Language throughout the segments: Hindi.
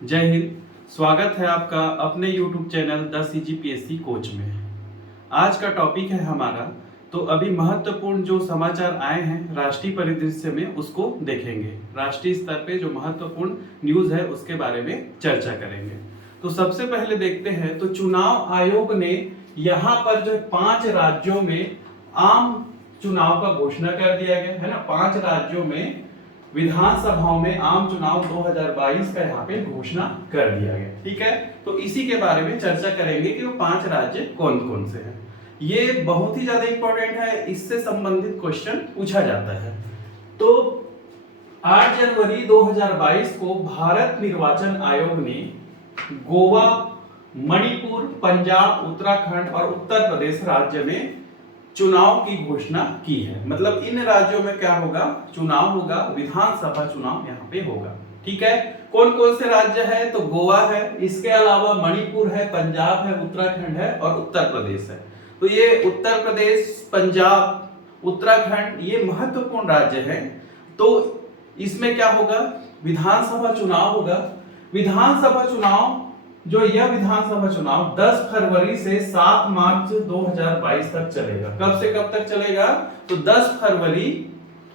जय हिंद। स्वागत है आपका अपने YouTube channel the CGPSC coach में। आज का टॉपिक है हमारा, तो अभी महत्वपूर्ण जो समाचार आए हैं राष्ट्रीय परिदृश्य में उसको देखेंगे। राष्ट्रीय स्तर पे जो महत्वपूर्ण न्यूज़ है उसके बारे में चर्चा करेंगे। तो सबसे पहले देखते हैं, तो चुनाव आयोग ने यहाँ पर जो 5 राज्यों में आम चुनाव का घोषणा कर दिया गया है ना। 5 राज्यों में विधानसभाओं में आम चुनाव 2022 का यहाँ पे घोषणा कर दिया गया। ठीक है, तो इसी के बारे में चर्चा करेंगे कि वो 5 राज्य कौन कौन से हैं। ये बहुत ही ज्यादा इंपॉर्टेंट है, इससे संबंधित क्वेश्चन पूछा जाता है। तो 8 जनवरी 2022 को भारत निर्वाचन आयोग ने गोवा, मणिपुर, पंजाब, उत्तराखंड और उत्तर प्रदेश राज्य में चुनाव की घोषणा की है। मतलब इन राज्यों में क्या होगा, चुनाव होगा, विधानसभा चुनाव यहाँ पे होगा। ठीक है, कौन कौन से राज्य है, तो गोवा है, इसके अलावा मणिपुर है, पंजाब है, उत्तराखंड है और उत्तर प्रदेश है। तो ये उत्तर प्रदेश, पंजाब, उत्तराखंड ये महत्वपूर्ण राज्य हैं। तो इसमें क्या होगा, विधानसभा चुनाव होगा। विधानसभा चुनाव जो यह विधानसभा चुनाव 10 फरवरी से 7 मार्च 2022 तक चलेगा। कब से कब तक चलेगा, तो 10 फरवरी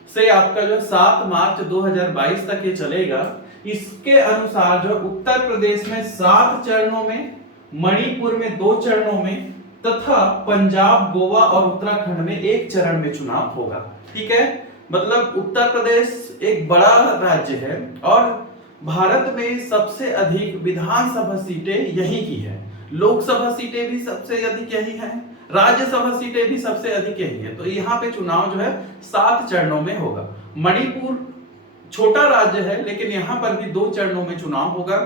से आपका जो 7 मार्च 2022 तक ये चलेगा। इसके अनुसार जो उत्तर प्रदेश में 7 चरणों में, मणिपुर में 2 चरणों में तथा पंजाब, गोवा और उत्तराखंड में 1 चरण में चुनाव होगा। ठीक है, मतलब उत्तर प्रदेश एक बड़ा राज्य है और भारत में सबसे अधिक विधानसभा सीटें यही की है। लोकसभा सीटें भी सबसे अधिक यही है, राज्यसभा सीटें भी सबसे अधिक यही है। तो यहाँ पे चुनाव जो है 7 चरणों में होगा। मणिपुर छोटा राज्य है लेकिन यहाँ पर भी 2 चरणों में चुनाव होगा।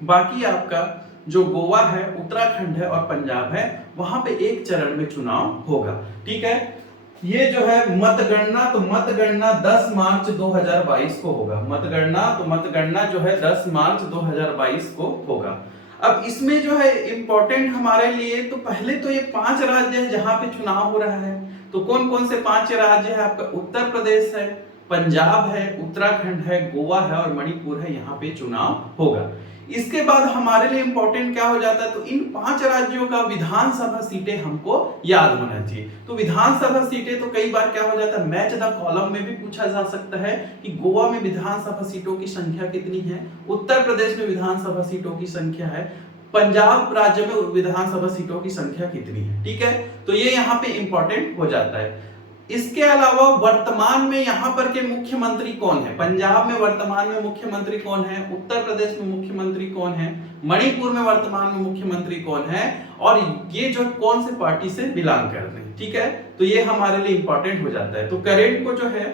बाकी आपका जो गोवा है, उत्तराखंड है और पंजाब है, वहां पे 1 चरण में चुनाव होगा। ठीक है, ये जो है मतगणना, तो मतगणना 10 मार्च 2022 को होगा। मतगणना जो है 10 मार्च 2022 को होगा। अब इसमें जो है इंपॉर्टेंट हमारे लिए, तो पहले तो ये 5 राज्य है जहां पे चुनाव हो रहा है। तो कौन कौन से 5 राज्य है, आपका उत्तर प्रदेश है, पंजाब है, उत्तराखंड है, गोवा है और मणिपुर है, यहाँ पे चुनाव होगा। इसके बाद हमारे लिए इंपॉर्टेंट क्या हो जाता है, तो इन 5 राज्यों का विधानसभा सीटें हमको याद होना चाहिए। तो विधानसभा सीटें तो कई बार क्या हो जाता है, मैच द कॉलम में भी पूछा जा सकता है कि गोवा में विधानसभा सीटों की संख्या कितनी है, उत्तर प्रदेश में विधानसभा सीटों की संख्या है, पंजाब राज्य में विधानसभा सीटों की संख्या कितनी है। ठीक है, तो ये यहाँ पे इंपॉर्टेंट हो जाता है। इसके अलावा वर्तमान में यहाँ पर के मुख्यमंत्री कौन है, पंजाब में वर्तमान में मुख्यमंत्री कौन है, उत्तर प्रदेश में मुख्यमंत्री कौन है, मणिपुर में वर्तमान में मुख्यमंत्री कौन है और ये जो कौन से पार्टी से बिलोंग करते हैं। ठीक है, तो ये हमारे लिए इंपॉर्टेंट हो जाता है। तो करेंट को जो है,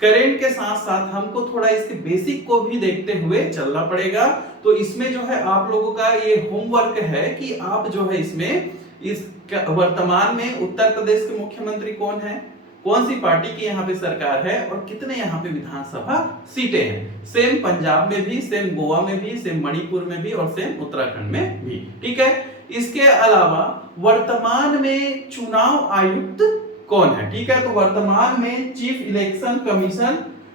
करेंट के साथ साथ हमको थोड़ा इसके बेसिक को भी देखते हुए चलना पड़ेगा। तो इसमें जो है आप लोगों का ये होमवर्क है कि आप जो है इसमें इस वर्तमान में उत्तर प्रदेश के मुख्यमंत्री कौन है, कौन सी पार्टी की यहाँ पे सरकार है और कितने यहाँ पे विधानसभा सीटें हैं। सेम पंजाब में भी, सेम गोवा में भी, सेम मणिपुर में भी और सेम उत्तराखंड में भी। ठीक है, इसके अलावा वर्तमान में चुनाव आयुक्त कौन है। ठीक है, तो वर्तमान में चीफ इलेक्शन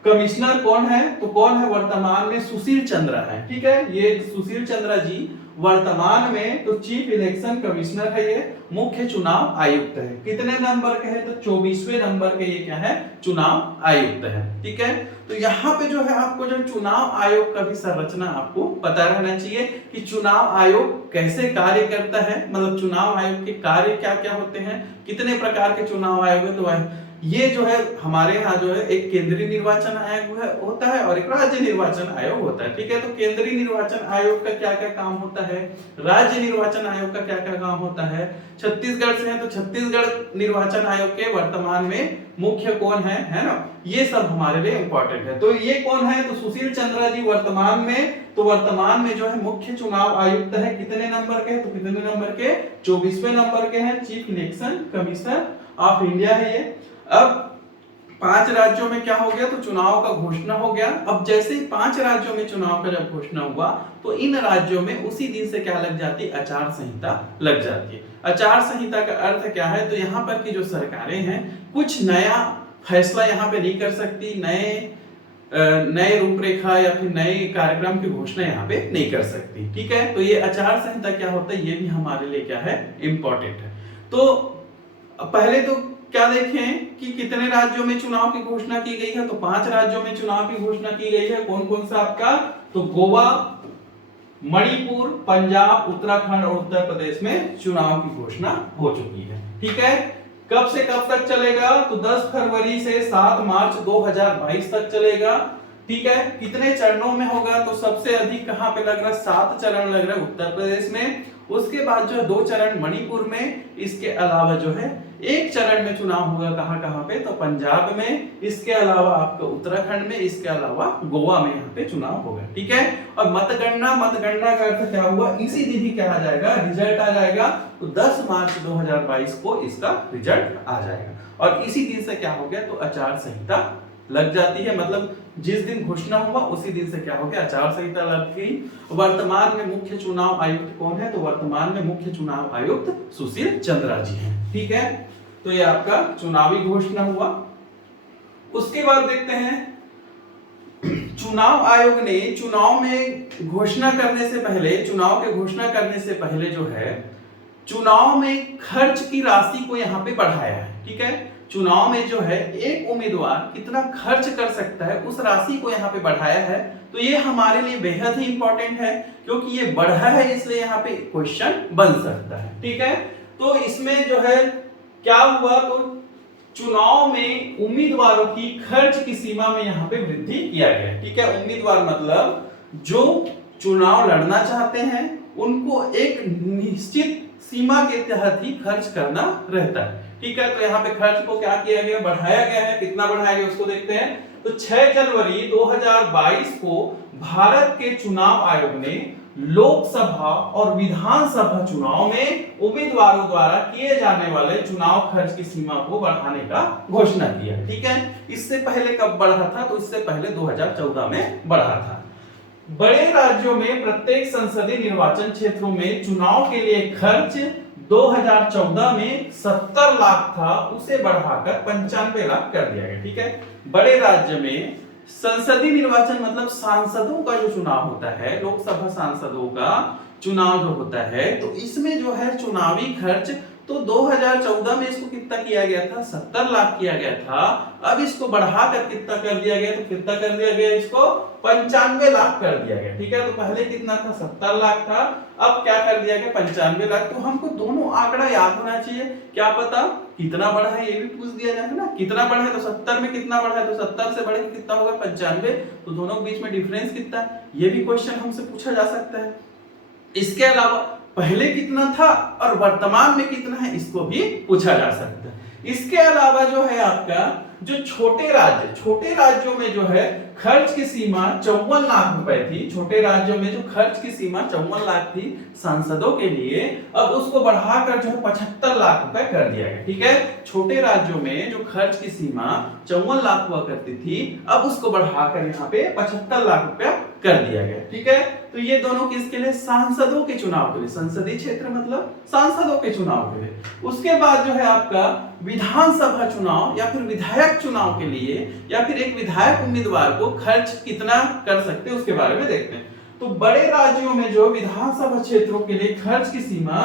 कमिश्नर कौन है, तो कौन है वर्तमान में, सुशील चंद्रा है। ठीक है, ये सुशील चंद्रा जी वर्तमान में तो चीफ इलेक्शन कमिश्नर है, ये मुख्य चुनाव आयुक्त है। कितने नंबर के है, तो 24वें नंबर के ये क्या है, चुनाव आयुक्त है। ठीक है, तो यहाँ पे जो है आपको जो चुनाव आयोग का भी संरचना आपको पता रहना चाहिए कि चुनाव आयोग कैसे कार्य करता है, मतलब चुनाव आयोग के कार्य क्या क्या होते हैं, कितने प्रकार के चुनाव आयोग है। तो ये जो है हमारे यहाँ जो है एक केंद्रीय निर्वाचन आयोग होता है और एक राज्य निर्वाचन आयोग होता है। ठीक है, तो केंद्रीय निर्वाचन आयोग का क्या क्या काम होता है, राज्य निर्वाचन आयोग का क्या क्या काम होता है। छत्तीसगढ़ से है तो छत्तीसगढ़ निर्वाचन आयोग के वर्तमान में मुख्य कौन है ना, ये सब हमारे लिए इंपॉर्टेंट है। तो ये कौन है, तो सुशील चंद्रा जी वर्तमान में, तो वर्तमान में जो है मुख्य चुनाव आयुक्त है। कितने नंबर के, तो कितने नंबर के, 24वें नंबर के हैं, chief election commissioner of India है ये। अब 5 राज्यों में क्या हो गया, तो चुनाव का घोषणा हो गया। अब जैसे ही 5 राज्यों में चुनाव का जब घोषणा हुआ तो इन राज्यों में उसी दिन से क्या लग जाती है, आचार संहिता लग जाती है। आचार संहिता का अर्थ क्या है, तो यहाँ पर की जो सरकारें हैं कुछ नया फैसला यहाँ पे नहीं कर सकती, नए नए रूपरेखा या फिर नए कार्यक्रम की घोषणा यहाँ पे नहीं कर सकती। ठीक है, तो ये आचार संहिता क्या होता है, ये भी हमारे लिए क्या है, इंपॉर्टेंट है। तो पहले तो क्या देखें कि कितने राज्यों में चुनाव की घोषणा की गई है, तो 5 राज्यों में चुनाव की घोषणा की गई है। कौन कौन सा आपका, तो गोवा, मणिपुर, पंजाब, उत्तराखंड और उत्तर प्रदेश में चुनाव की घोषणा हो चुकी है। ठीक है, कब से कब तक चलेगा, तो 10 फरवरी से 7 मार्च 2022 तक चलेगा। ठीक है, कितने चरणों में होगा, तो सबसे अधिक कहां पे लग रहा है, 7 चरण लग रहा है उत्तर प्रदेश में। उसके बाद जो है 2 चरण मणिपुर में, इसके अलावा जो है 1 चरण में चुनाव होगा कहां कहां पे, तो पंजाब में, इसके अलावा आपका उत्तराखंड में, इसके अलावा गोवा में यहाँ पे चुनाव होगा। ठीक है, और मतगणना का अर्थ क्या हुआ, इसी दिन ही क्या आ जाएगा, रिजल्ट आ जाएगा। तो 10 मार्च 2022 को इसका रिजल्ट आ जाएगा, और इसी दिन से क्या हो गया, तो आचार संहिता लग जाती है। मतलब जिस दिन घोषणा हुआ उसी दिन से क्या हो गया, आचार संहिता लग गई। वर्तमान में मुख्य चुनाव आयुक्त कौन है, तो वर्तमान में मुख्य चुनाव आयुक्त सुशील चंद्रा जी हैं। ठीक है, तो ये आपका चुनावी घोषणा हुआ। उसके बाद देखते हैं, चुनाव आयोग ने चुनाव में घोषणा करने से पहले, चुनाव के घोषणा करने से पहले जो है चुनाव में खर्च की राशि को यहाँ पे बढ़ाया है। ठीक है, चुनाव में जो है एक उम्मीदवार कितना खर्च कर सकता है उस राशि को यहाँ पे बढ़ाया है। तो ये हमारे लिए बेहद ही इंपॉर्टेंट है, क्योंकि ये बढ़ा है इसलिए यहाँ पे क्वेश्चन बन सकता है। ठीक है, तो इसमें जो है क्या हुआ, तो चुनाव में उम्मीदवारों की खर्च की सीमा में यहाँ पे वृद्धि किया गया। ठीक है, उम्मीदवार मतलब जो चुनाव लड़ना चाहते हैं उनको एक निश्चित सीमा के तहत ही खर्च करना रहता है। ठीक है, तो यहाँ पे खर्च को क्या किया गया, बढ़ाया गया है। कितना बढ़ाया गया उसको देखते हैं, तो 6 जनवरी 2022 को भारत के चुनाव आयोग ने लोकसभा और विधानसभा चुनाव में उम्मीदवारों द्वारा किए जाने वाले चुनाव खर्च की सीमा को बढ़ाने का घोषणा किया। ठीक है, इससे पहले कब बढ़ा था, तो इससे पहले 2014 में बढ़ा था। बड़े राज्यों में प्रत्येक संसदीय निर्वाचन क्षेत्रों में चुनाव के लिए खर्च 2014 में 70 लाख था, उसे बढ़ाकर 95 लाख कर दिया गया। ठीक है, बड़े राज्य में संसदीय निर्वाचन मतलब सांसदों का जो चुनाव होता है, लोकसभा सांसदों का चुनाव जो होता है, तो इसमें जो है चुनावी खर्च तो 2014 में इसको कितना किया गया था, 70 लाख किया गया था। अब इसको बढ़ाकर कितना कर दिया गया, तो कितना कर दिया गया, इसको 95 लाख कर दिया गया। ठीक है, तो पहले कितना था, 70 लाख था, अब क्या कर दिया गया, 95 लाख। तो हमको दोनों आंकड़ा याद होना चाहिए, क्या पता कितना बढ़ा है ये भी पूछ दिया जाए ना, कितना बढ़ा है, तो 70 में कितना बढ़ा है, तो 70 से बढ़ के कितना होगा, 95, तो दोनों के बीच में डिफरेंस कितना है, ये भी क्वेश्चन हमसे पूछा जा सकता है। इसके अलावा पहले कितना था और वर्तमान में कितना है, इसको भी पूछा जा सकता है। इसके अलावा जो है आपका जो छोटे राज्यों में जो है खर्च की सीमा 54 लाख रुपए थी। छोटे राज्यों में जो खर्च की सीमा 54 लाख थी सांसदों के लिए, अब उसको बढ़ाकर जो है 75 लाख रुपए कर दिया गया। ठीक है, छोटे राज्यों में जो खर्च की सीमा 54 लाख हुआ करती थी, अब उसको बढ़ाकर यहाँ पे 75 लाख रुपया कर दिया गया। ठीक है, तो ये दोनों किसके लिए, सांसदों के चुनाव के लिए, संसदीय क्षेत्र मतलब सांसदों के चुनाव के लिए। उसके बाद जो है आपका विधानसभा चुनाव या फिर विधायक चुनाव के लिए या फिर एक विधायक उम्मीदवार को खर्च कितना कर सकते हैं उसके बारे में देखते हैं। तो बड़े राज्यों में जो विधानसभा क्षेत्रों के लिए खर्च की सीमा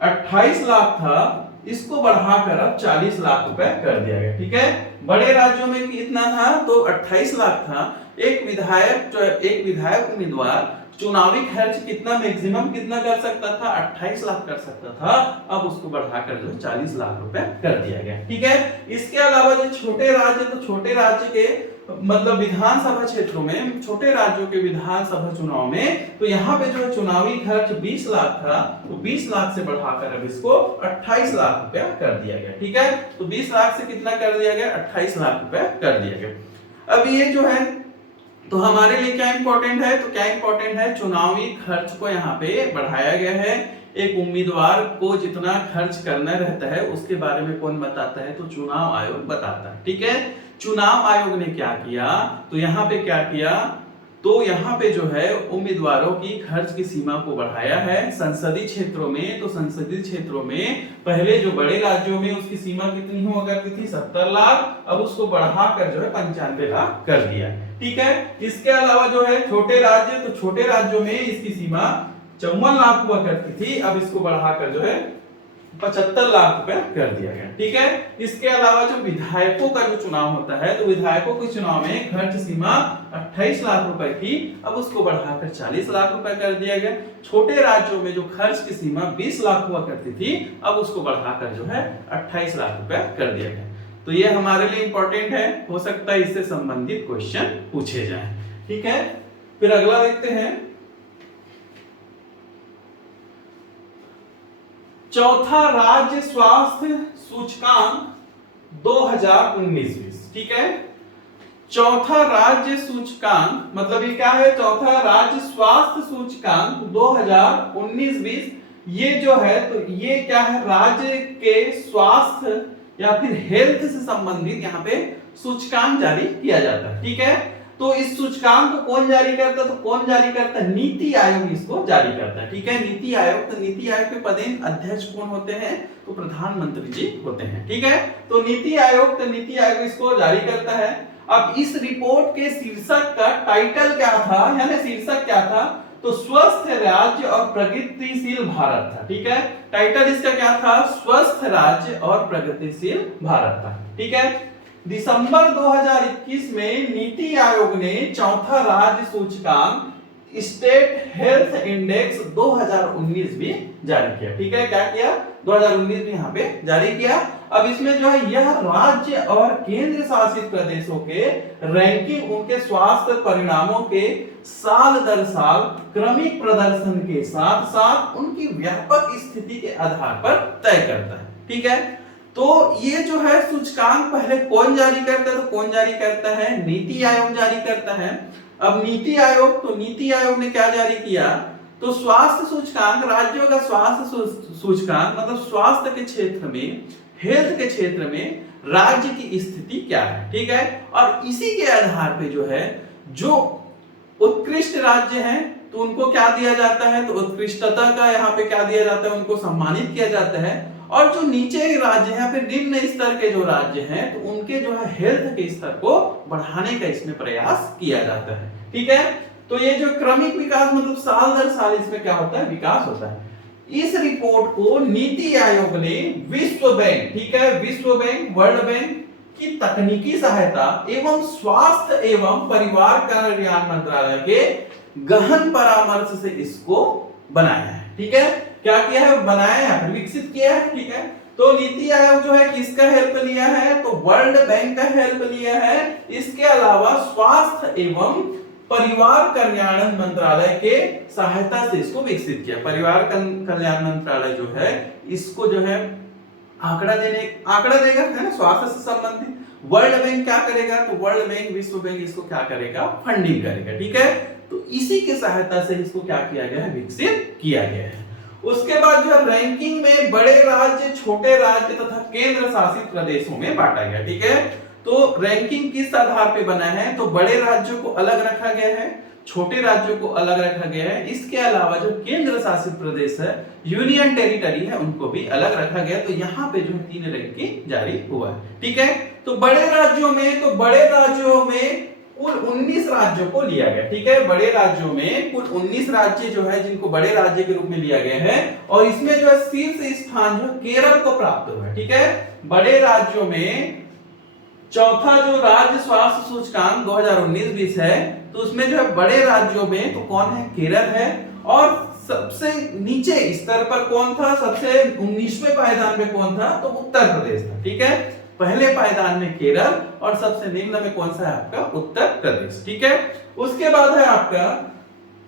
28 लाख था, इसको बढ़ाकर अब 40 लाख रुपए कर दिया गया। ठीक है, बड़े राज्यों में कितना था, तो 28 लाख था। एक विधायक उम्मीदवार चुनावी खर्च कितना मैक्सिमम कितना कर सकता था, 28 लाख कर सकता था, अब उसको बढ़ाकर जो 40 लाख रुपए कर दिया गया। ठीक है, इसके अलावा जो छोटे राज्य, तो छोटे राज्य के मतलब विधानसभा क्षेत्रों में, छोटे राज्यों के विधानसभा चुनाव में, तो यहाँ पे जो है चुनावी खर्च 20 लाख था, तो 20 लाख से बढ़ाकर अब इसको 28 लाख रुपया कर दिया गया। ठीक है, तो 20 लाख से कितना कर दिया गया, 28 लाख रुपया कर दिया गया। अब ये जो है तो हमारे लिए क्या इंपॉर्टेंट है, तो क्या इंपॉर्टेंट है, चुनावी खर्च को यहाँ पे बढ़ाया गया है। एक उम्मीदवार को जितना खर्च करना रहता है उसके बारे में कौन बताता है, तो चुनाव आयोग बताता है। ठीक है, चुनाव आयोग ने क्या किया, तो यहाँ पे क्या किया, तो यहाँ पे जो है उम्मीदवारों की खर्च की सीमा को बढ़ाया है संसदीय क्षेत्रों में। तो संसदीय क्षेत्रों में पहले जो बड़े राज्यों में उसकी सीमा कितनी हुआ करती थी 70 लाख, अब उसको बढ़ाकर जो है 95 लाख कर दिया। ठीक है, इसके अलावा जो है छोटे राज्य, तो छोटे राज्यों में इसकी सीमा 54 लाख हुआ करती थी, अब इसको बढ़ाकर जो है 75 लाख रुपए कर दिया गया। ठीक है, इसके अलावा जो विधायकों का जो चुनाव होता है, तो विधायकों के चुनाव में खर्च सीमा 28 लाख रुपए थी, अब उसको बढ़ाकर 40 लाख रुपए कर दिया गया। छोटे राज्यों में जो खर्च की सीमा 20 लाख हुआ करती थी, अब उसको बढ़ाकर जो है 28 लाख रुपए कर दिया गया। तो ये हमारे लिए इंपॉर्टेंट है, हो सकता है इससे संबंधित क्वेश्चन पूछे जाए। ठीक है, फिर अगला देखते हैं। चौथा राज्य स्वास्थ्य सूचकांक 2019-20। ठीक है, चौथा राज्य सूचकांक मतलब ये क्या है, चौथा राज्य स्वास्थ्य सूचकांक 2019-20। ये जो है तो ये क्या है, राज्य के स्वास्थ्य या फिर हेल्थ से संबंधित यहाँ पे सूचकांक जारी किया जाता है। ठीक है, तो इस सूचकांक को कौन जारी करता है, तो कौन जारी करता है, नीति आयोग इसको जारी करता है। ठीक है, नीति आयोग, तो नीति आयोग के पदेन अध्यक्ष कौन होते हैं, तो प्रधानमंत्री जी होते हैं। ठीक है, तो नीति आयोग इसको जारी करता है। अब इस रिपोर्ट के शीर्षक का टाइटल क्या था, यानी शीर्षक क्या था, तो स्वस्थ राज्य और प्रगतिशील भारत था। ठीक है, टाइटल इसका क्या था, स्वस्थ राज्य और प्रगतिशील भारत था। ठीक है, दिसंबर 2021 में नीति आयोग ने चौथा राज्य सूचकांक स्टेट हेल्थ इंडेक्स 2019 भी जारी किया। ठीक है, क्या किया, 2019 में यहाँ पे जारी किया। अब इसमें जो है यह राज्य और केंद्र शासित प्रदेशों के रैंकिंग उनके स्वास्थ्य परिणामों के साल दर साल क्रमिक प्रदर्शन के साथ साथ उनकी व्यापक स्थिति के आधार पर तय करता है। ठीक है, तो ये जो है सूचकांक पहले कौन जारी करता है, तो कौन जारी करता है, नीति आयोग जारी करता है। अब नीति आयोग ने क्या जारी किया, तो स्वास्थ्य सूचकांक, राज्यों का स्वास्थ्य सूचकांक मतलब स्वास्थ्य के क्षेत्र में, हेल्थ के क्षेत्र में राज्य की स्थिति क्या है। ठीक है, और इसी के आधार पे जो है जो उत्कृष्ट राज्य हैं तो उनको क्या दिया जाता है, तो उत्कृष्टता का यहाँ पे क्या दिया जाता है, उनको सम्मानित किया जाता है। और जो नीचे के राज्य हैं, फिर निम्न स्तर के जो राज्य हैं, तो उनके जो है हेल्थ के स्तर को बढ़ाने का इसमें प्रयास किया जाता है। ठीक है, तो ये जो क्रमिक विकास मतलब साल दर साल इसमें क्या होता है, विकास होता है। इस रिपोर्ट को नीति आयोग ने विश्व बैंक, ठीक है, विश्व बैंक, वर्ल्ड बैंक की तकनीकी सहायता एवं स्वास्थ्य एवं परिवार कल्याण मंत्रालय के गहन परामर्श से इसको बनाया है। ठीक है, क्या किया है, बनाया है, फिर विकसित किया है। ठीक है, तो नीति आयोग जो है किसका हेल्प लिया है, तो वर्ल्ड बैंक का हेल्प लिया है। इसके अलावा स्वास्थ्य एवं परिवार कल्याण मंत्रालय के सहायता से इसको विकसित किया। परिवार कल्याण मंत्रालय जो है इसको जो है आंकड़ा देगा, है ना, स्वास्थ्य से संबंधित। वर्ल्ड बैंक क्या करेगा, तो वर्ल्ड बैंक, विश्व बैंक इसको क्या करेगा, फंडिंग करेगा। ठीक है, तो इसी के सहायता से इसको क्या किया गया है, विकसित किया गया है। उसके बाद जो है रैंकिंग में बड़े राज्य, छोटे राज्य तथा केंद्र शासित प्रदेशों में बांटा गया। ठीक है, तो रैंकिंग किस आधार पे बना है, तो बड़े राज्यों को अलग रखा गया है, छोटे राज्यों को अलग रखा गया है। इसके अलावा जो केंद्र शासित प्रदेश है, यूनियन टेरिटरी है, उनको भी अलग रखा गया। तो यहाँ पे जो 3 रैंकिंग जारी हुआ है। ठीक है, तो बड़े राज्यों में कुल 19 राज्यों को लिया गया। ठीक है, बड़े राज्यों में कुल 19 राज्य जो है जिनको बड़े राज्य के रूप में लिया गया है, और इसमें जो है शीर्ष स्थान जो केरल को प्राप्त हुआ है। ठीक है, बड़े राज्यों में चौथा जो राज्य स्वास्थ्य सूचकांक 2019-20 है, तो उसमें जो है बड़े राज्यों में तो कौन है, केरल है। और सबसे नीचे स्तर पर कौन था, सबसे 19वें पायदान पे कौन था, तो उत्तर प्रदेश था। ठीक है, पहले पायदान में केरल और सबसे निम्न में कौन सा है आपका, उत्तर प्रदेश। ठीक है, उसके बाद है आपका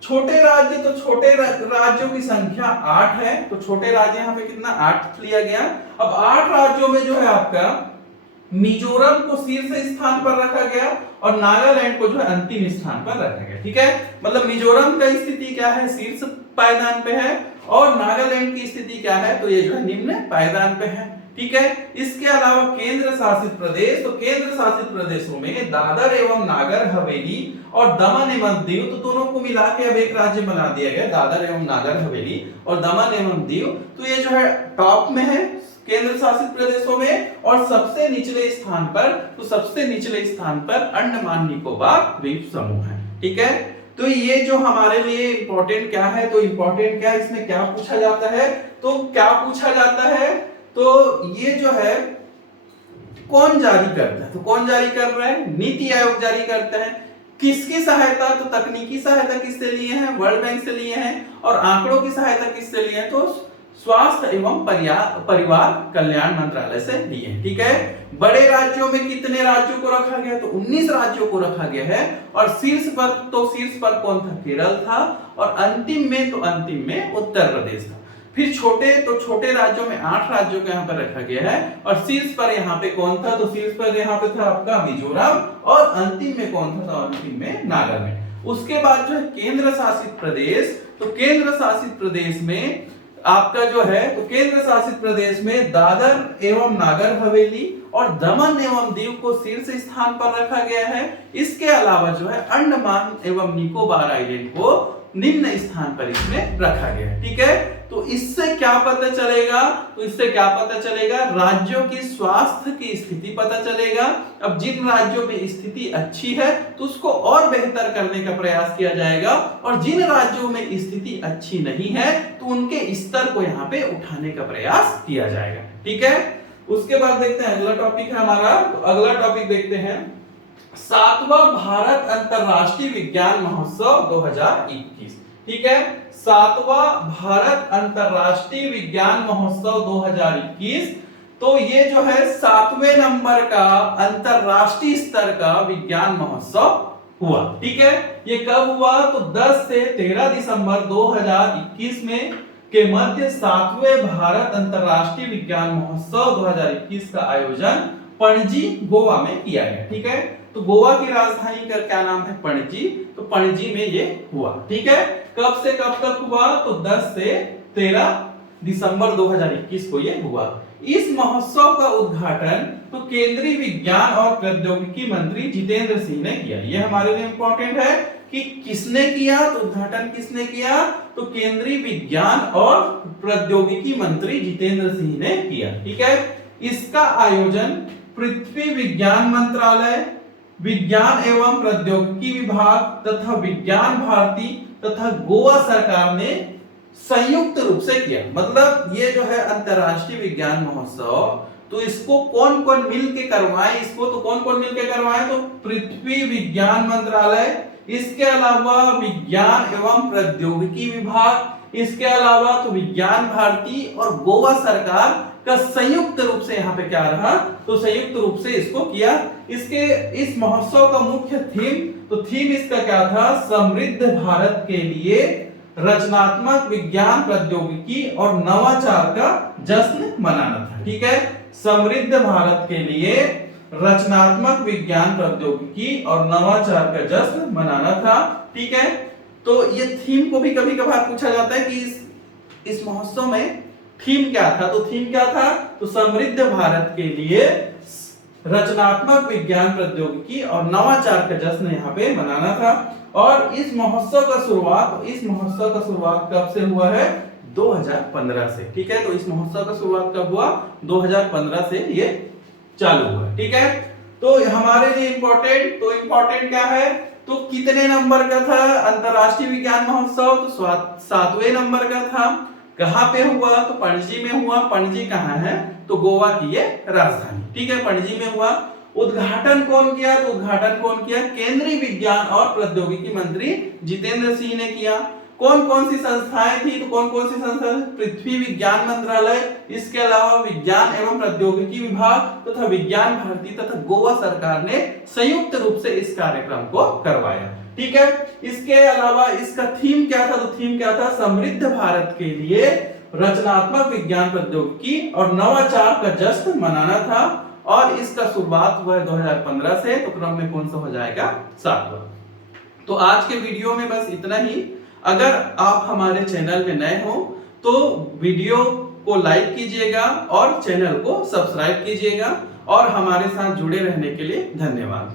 छोटे राज्य, तो छोटे राज्यों की संख्या 8 है। तो छोटे राज्य यहाँ पे कितना, 8 लिया गया। अब 8 राज्यों में जो है आपका मिजोरम को शीर्ष स्थान पर रखा गया और नागालैंड को जो है अंतिम स्थान पर रखा गया। ठीक है, मतलब मिजोरम का स्थिति क्या है, शीर्ष पायदान पे है, और नागालैंड की स्थिति क्या है, तो ये जो है निम्न पायदान पे है। ठीक है। इसके अलावा केंद्र शासित प्रदेश, तो केंद्र शासित प्रदेशों में दादर एवं नागर हवेली और दमन एवं दीव, तो दोनों को मिला के अब एक राज्य बना दिया गया, दादर एवं नागर हवेली और दमन एवं दीव। तो ये जो है टॉप में है केंद्र शासित प्रदेशों में, और सबसे निचले स्थान पर, तो सबसे निचले स्थान पर अंडमान निकोबार द्वीप समूह है, ठीक है। तो ये जो हमारे लिए इंपॉर्टेंट क्या है, तो इंपॉर्टेंट क्या है, इसमें क्या पूछा जाता है, तो क्या पूछा जाता है, तो ये जो है कौन जारी करता है, तो कौन जारी कर रहा है, नीति आयोग जारी करता है। किसकी सहायता, तो तकनीकी सहायता किससे लिए हैं, वर्ल्ड बैंक से लिए हैं, और आंकड़ों की सहायता किससे लिए हैं, तो स्वास्थ्य एवं परिवार कल्याण मंत्रालय से लिए हैं, ठीक है। बड़े राज्यों में कितने राज्यों को रखा गया, तो 19 राज्यों को रखा गया है, और शीर्ष पर कौन था, केरल था, और अंतिम में उत्तर प्रदेश था। फिर छोटे राज्यों में 8 राज्यों को यहाँ पर रखा गया है, और शीर्ष पर यहाँ पे कौन था, तो शीर्ष पर यहाँ पे था आपका मिजोरम, और अंतिम में कौन था, तो अंतिम में नागालैंड। उसके बाद जो है केंद्र शासित प्रदेश, तो केंद्र शासित प्रदेश में आपका जो है, तो केंद्र शासित प्रदेश में दादर एवं नागर हवेली और दमन एवं दीव को शीर्ष स्थान पर रखा गया है। इसके अलावा जो है अंडमान एवं निकोबार आइलैंड को निम्न स्थान पर इसमें रखा गया है, ठीक है। तो इससे क्या पता चलेगा, तो इससे क्या पता चलेगा, राज्यों की स्वास्थ्य की स्थिति पता चलेगा। अब जिन राज्यों में स्थिति अच्छी है तो उसको और बेहतर करने का प्रयास किया जाएगा, और जिन राज्यों में स्थिति अच्छी नहीं है तो उनके स्तर को यहाँ पे उठाने का प्रयास किया जाएगा, ठीक है। उसके बाद देखते हैं अगला टॉपिक है हमारा, तो अगला टॉपिक देखते हैं 7वां भारत अंतरराष्ट्रीय विज्ञान महोत्सव 2021, ठीक है। 7वां भारत अंतरराष्ट्रीय विज्ञान महोत्सव 2021, तो ये जो है 7वें नंबर का अंतरराष्ट्रीय स्तर का विज्ञान महोत्सव हुआ, ठीक है। ये कब हुआ, तो 10 से 13 दिसंबर 2021 में के मध्य 7वें भारत अंतरराष्ट्रीय विज्ञान महोत्सव 2021 का आयोजन पणजी गोवा में किया गया, ठीक है। तो गोवा की राजधानी का क्या नाम है, पणजी, तो पणजी में ये हुआ, ठीक है। कब से कब तक हुआ, तो 10 से 13 दिसंबर 2021 को ये हुआ। इस महोत्सव का उद्घाटन तो केंद्रीय विज्ञान और प्रौद्योगिकी मंत्री जितेंद्र सिंह ने किया। ये हमारे लिए इंपॉर्टेंट है कि किसने किया, तो उद्घाटन किसने किया, तो केंद्रीय विज्ञान और प्रौद्योगिकी मंत्री जितेंद्र सिंह ने किया, ठीक है। इसका आयोजन पृथ्वी विज्ञान मंत्रालय, विज्ञान एवं प्रौद्योगिकी विभाग तथा विज्ञान भारती तथा गोवा सरकार ने संयुक्त रूप से किया। मतलब ये जो है अंतरराष्ट्रीय विज्ञान महोत्सव, तो इसको कौन कौन मिलके करवाए, इसको तो कौन कौन मिलके करवाए, तो पृथ्वी विज्ञान मंत्रालय, इसके अलावा विज्ञान एवं प्रौद्योगिकी विभाग, इसके अलावा तो विज्ञान भारती और गोवा सरकार का संयुक्त रूप से यहाँ पे क्या रहा, तो संयुक्त रूप से इसको किया। इस महोत्सव का मुख्य थीम, तो थीम इसका क्या था, समृद्ध भारत के लिए रचनात्मक विज्ञान प्रौद्योगिकी और नवाचार का जश्न मनाना था, ठीक है। समृद्ध भारत के लिए रचनात्मक विज्ञान प्रौद्योगिकी और नवाचार का जश्न मनाना था, ठीक है। तो ये थीम को भी कभी कभार पूछा जाता है कि इस महोत्सव में थीम क्या था, तो थीम क्या था, तो समृद्ध भारत के लिए रचनात्मक विज्ञान प्रौद्योगिकी और नवाचार का जश्न यहाँ पे मनाना था। और इस महोत्सव का शुरुआत कब से हुआ है, 2015 से, ठीक है। तो इस महोत्सव का शुरुआत कब हुआ, 2015 से ये चालू हुआ, ठीक है। तो हमारे लिए इंपॉर्टेंट क्या है, तो कितने नंबर का था अंतरराष्ट्रीय विज्ञान महोत्सव, तो 7वें नंबर का था। कहां पे हुआ, तो पणजी में हुआ। पणजी कहां है, तो गोवा की ये राजधानी, ठीक है, पणजी में हुआ। उद्घाटन कौन किया, तो उद्घाटन कौन किया, केंद्रीय विज्ञान और प्रौद्योगिकी मंत्री जितेंद्र सिंह ने किया। कौन कौन सी संस्थाएं थी, तो कौन कौन सी संस्थाएं, पृथ्वी विज्ञान मंत्रालय, इसके अलावा विज्ञान एवं प्रौद्योगिकी विभाग तथा विज्ञान भारती तथा गोवा सरकार ने संयुक्त रूप से इस कार्यक्रम को करवाया, ठीक है। इसके अलावा इसका थीम क्या था, तो थीम क्या था, समृद्ध भारत के लिए रचनात्मक विज्ञान प्रौद्योगिकी और नवाचार का जश्न मनाना था। और इसका शुरुआत हुआ है 2015 से, तो क्रम में कौन सा हो जाएगा, 7वां। तो आज के वीडियो में बस इतना ही। अगर आप हमारे चैनल में नए हो तो वीडियो को लाइक कीजिएगा और चैनल को सब्सक्राइब कीजिएगा और हमारे साथ जुड़े रहने के लिए धन्यवाद।